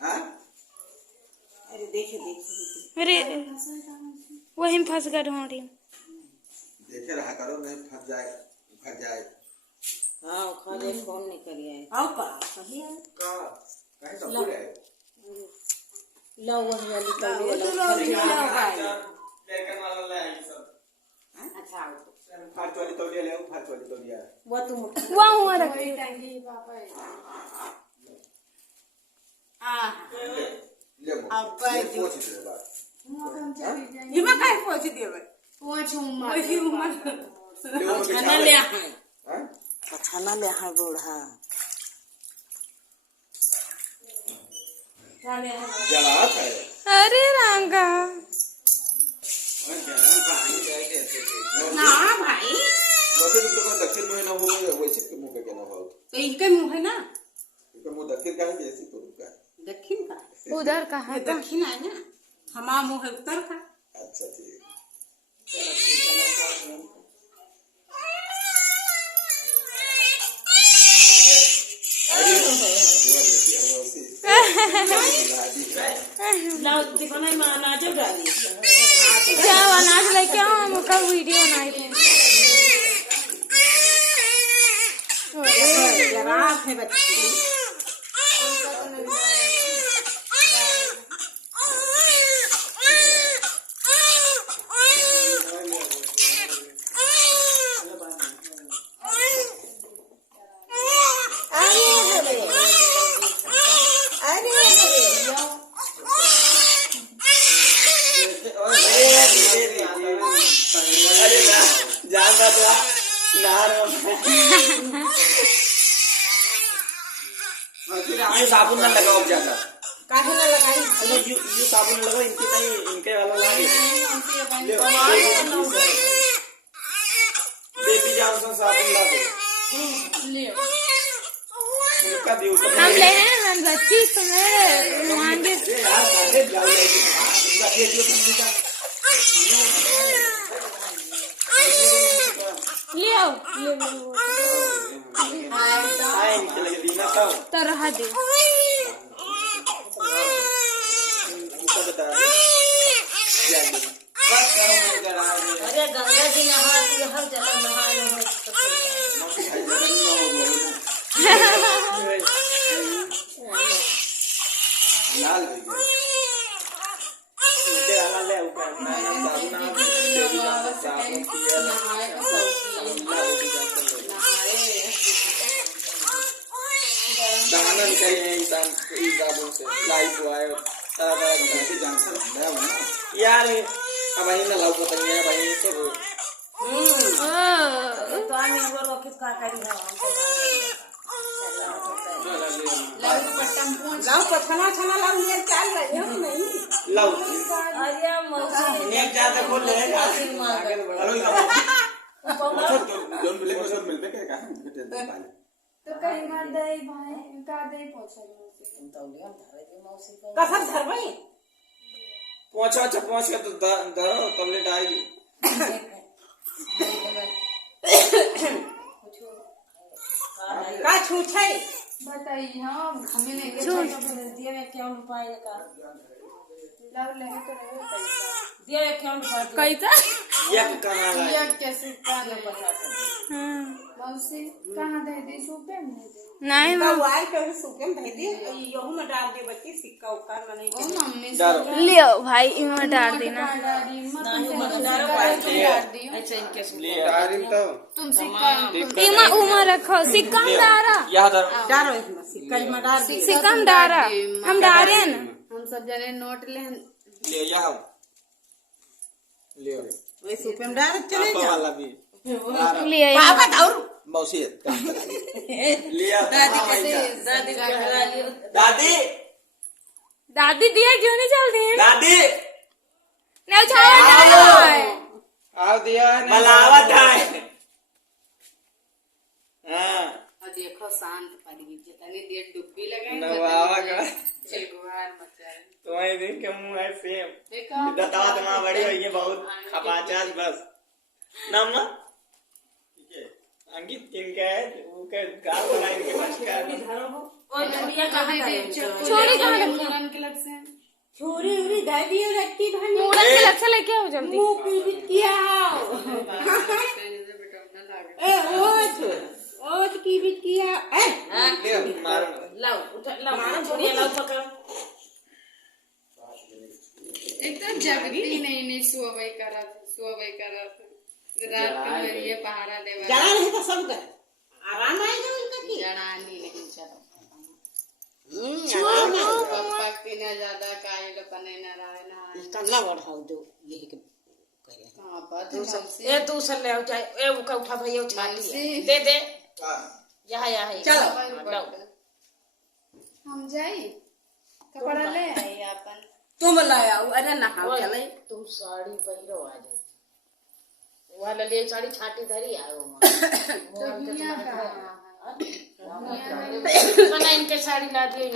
अरे देखे देखे अरे वही में फंस गए ढोंडी देखे रहा करो नहीं फंस जाए हाँ खाली फोन नहीं करिए आओ का सही है का कहीं सब पूरे लो वही वाली तो लो लेकर वाला ले आई सब अच्छा फाट वाली तौलिया ले फाट वाली तौलिया वो तुम वहाँ हुआ रखी ले अब पाए पहुंच दे बात ये मैं काहे पहुंच देवे पहुंच उम्मा वही उम्र खाना ले आए हां खाना ले आए बूढ़ा जला है अरे रंगा ना भाई वैसे तो दक्षिण में ना हो वैसे के मुंह के ना हो तो इनके मुंह है ना इनका मुंह दक्षिण का है जैसे तो का दक्षिण का उधर का है दक्षिण है ना हमारा मुंह है उत्तर का अच्छा ठीक लाओ दिखाना मां अनाज डाली क्या अनाज लेके आओ हम कल वीडियो बनाए थे जरा है बच्ची ये साबुन ना लगाओ ज्यादा काहे ना लगाई हेलो यू साबुन लगाओ इनके नहीं इनके वाला लगे बेबी जॉनसन साबुन ला दो ले उनका भी ऊपर हम ले हैं हम बच्ची तुम्हें मांगे यार काहे जाओ उनका देखिए तुम का ले आओ ले आए इनके लगे दीना का तरह दे उनका बता बस करो मैं जरा अरे गंगा जी नहाती हर जगह नहाए हो मौसी भाई जरा नहीं हो लाल हो गया उनके वाला ले ऊपर मैं साबुन आ बेबी जॉनसन साबुन किया दाना निकाले इंसान इस साबुन से लाइफ हुआ है बेबी जॉनसन है ना यार अब भाई ना लाओ पता नहीं है भाई से वो तो आने वो रोकित का करी है लाओ पछना छना लाओ ये चाल रही हो नहीं लाओ अरे मौसी नेक जाते खोल ले हेलो जोन मिले को सब मिलते क्या बेटे पानी तो कहीं ना दे भाई का दे पहुंचा कसम धर भाई पहुंचा अच्छा पहुंच गया तो धरो टैबलेट आएगी का छूछे बताइए हम हमें नहीं दिए में क्या रुपए का लाओ ले तो रहे पैसा दिए में क्या रुपए कैसा एक कहां ये कैसे पाना हाँ मौसी कहां दे दे सूपे में दे नहीं का वाई पे सुके में भेज दे यहू में डाल दे बच्ची सिक्का उक्का मने ओ मम्मी लियो भाई इमें डाल देना अच्छा इनके ले डारिन तो तुम सिक्का इमा उमा रखो सिक्का में डारा यहां धरो डालो इसमें सिक्का में डाल दे सिक्का में डारा हम डारे हैं ना हम सब जने नोट ले ले यहां ले वही सुके में डाल चले पापा जाओ वाला भी लियो पापा और मौसी लिया दादी करा लियो दादी दादी दिया क्यों नहीं चल रही है दादी नहीं उठाया आओ दिया मलावत है हां देखो शांत पड़ी जितनी देर डुब्बी लगाई नवावा का चिलगुहार मचा तुम्हारे दिन के मुंह है सेम देखो दता तुम्हारा बड़ी हुई है बहुत खपाचास बस नम्मा ठीक है अंकित किनका है वो के गाल बना इनके पास का धरो हो ओ छोड़िया कहाँ छोड़ी कहाँ रखी? मुरन के लग से छोरी उरी दे दियो रखी भाई मूड़न के लग से लेके आओ जल्दी। मुंह की किया ए ओज की भी किया ए ले मारो लाओ उठा लाओ मारो छोड़िया लाओ पकड़ो एक तो जगती नहीं सुबह करा रात को ये पहाड़ा देवा जला नहीं तो सब कर आराम आएगा उनका की जड़ानी नहीं चलो आराम आएगा पप्पा पीना ज्यादा काहे लो पने ना रहे ना कल्ला बढ़ाओ दो यही के कहां पर ए तू सल ले चाहे ए उका उठा भैया उठा मानसी। दे दे हां यहाँ चलो हम जाई कपड़ा ले आई अपन तुम लाया अरे नहाओ चले तुम साड़ी पहनो आ जाओ वाला ले साड़ी छाटी धरी आओ तो दुनिया का इनके साड़ी ला दियो